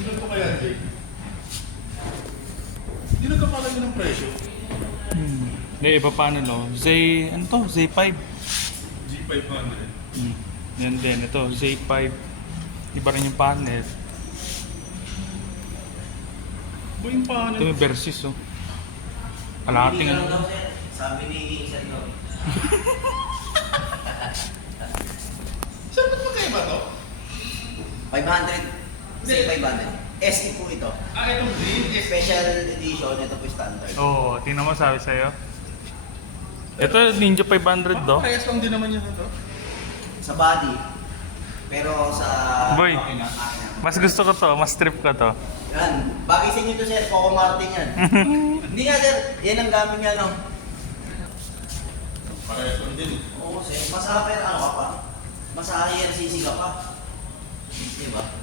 Ilan po kaya, Jay? Hindi nagkapalagi ng presyo. Hindi, iba pa ano, no? Ano to? Z5. G500. Yan din, ito, Z5. Iba rin yung panel. Ba yung paano? Ito yung Versys, oh. Kalahating ano. daw, sir. Sabi ni Sir Noe. Saan ba't magkaiba to? 500. Say 500. SE po ito. Itong green is... Special edition. Ito po standard. Oo, tingnan mo sabi sa'yo. Ito, Ninja 500, do. Parehas lang din naman yun ito. Sa body. Pero sa... Boy, makina. mas gusto ko to, mas trip ko to. Yan. Bagay sa inyo to, sir. Coco Martin yan. Hindi nga, sir. Yan ang gamit niya, no? Parehas lang din eh. Oo, sir. Mas pero ano ka pa? Mas higher CC ka pa. Diba?